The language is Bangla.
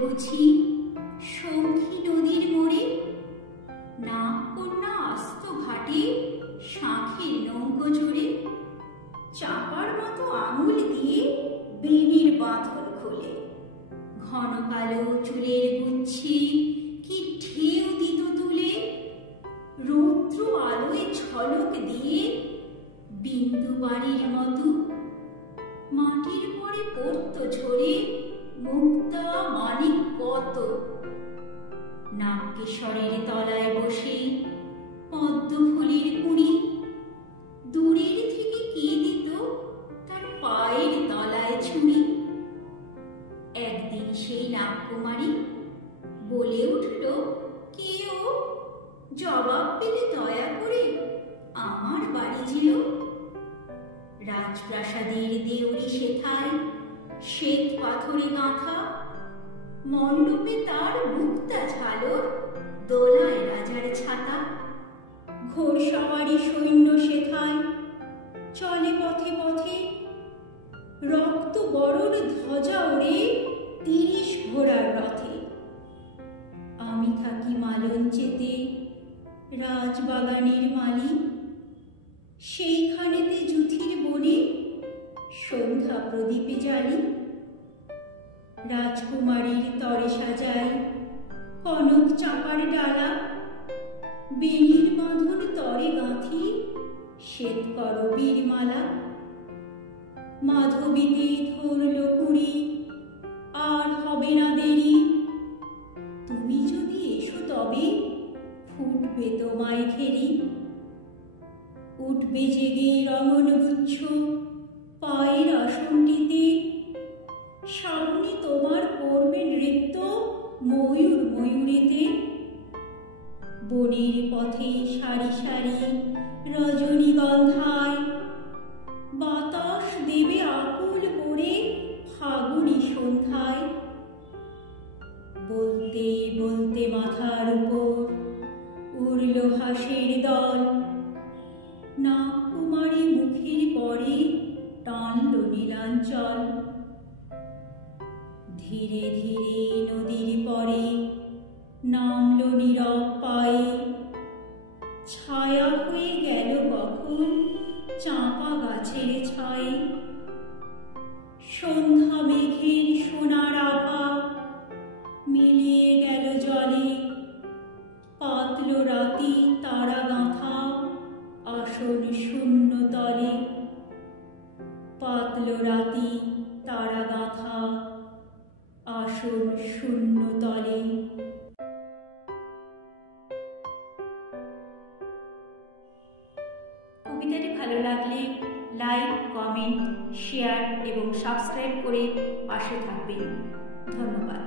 বুঝি সঙ্গী নদীর মোড়ে, নাগ কন্যা আস্ত ঘাটে শাঁখের নৌকো জোরে, চাপার মতো আঙুল দিয়ে বেণীর বাঁধন খোলে, ঘন কালো চুলের গুচ্ছি কি ঢেউ দিত তুলে, রৌদ্র আলোয় ঝলক দিয়ে বিন্দু বাড়ির মতো মাটির পরে পড়ত ঝরে মুক্তা মানিক কত। নাগকেশরের তলায় বসে পদ্ম ফুলের কুঁড়ি, দূরের থেকে কে দিত তার পায়ের তলায় ছুঁড়ি। একদিন সেই নাগকুমারী বলে উঠল, কেউ জবাব পেলে দয়া করে আমার বাড়ি যেও। রাজপ্রাসাদের দেউড়ি সেথায় শ্বেত পাথরে গাঁথা, মণ্ডপে তার মুক্তা ঝালর, দোলায় রাজার ছাতা। ঘোড়সওয়ারি সৈন্য সেথায় চলে পথে পথে, রক্ত বরণ ধ্বজা ওড়ে ৩০ ঘোড়ার রথে। আমি থাকি মালঞ্চেতে রাজবাগানের মালি, সেইখানেতে জুথির বনে সন্ধ্যা প্রদীপে জ্বালি। রাজকুমারীর তরে সাজাই কনক চাপার ডালা, বেণীর বাঁধন তরে গাঁথি শ্বেত করবীর মালা। মাধবীতে ধরল কুঁড়ি, আর হবে না দেরি, তুমি যদি এসো তবে ফুটবে তোমায় ঘেরি। উঠবে জেগে রমণ গুচ্ছ পায়ের আসনটিতে, সামনে তোমার পড়বে নৃত্য ময়ূর ময়ূরেতে। বনের পথে সারি সারি রজনীগন্ধায়, বাতাস দেবে আকুল করে ফাগুনি সন্ধ্যায়। বলতে বলতে মাথার উপর উড়ল হাঁসের দল, নাগকুমারী মুখের পরে টানল নীলাঞ্চল। ধীরে ধীরে নদীর পরে নামল নীরব পায়ে, ছায়া হয়ে গেল কখন চাঁপা গাছের ছায়ে। সন্ধ্যা মেঘের সোনার আভা মিলিয়ে গেল জলে, পাতল রাতি তারা গাঁথা আসন শূন্য তলে। পাতল রাতি তারা গাঁথা আসন শূন্য তলে। কবিতাটি ভালো লাগলে লাইক, কমেন্ট, শেয়ার এবং সাবস্ক্রাইব করে পাশে থাকবেন। ধন্যবাদ।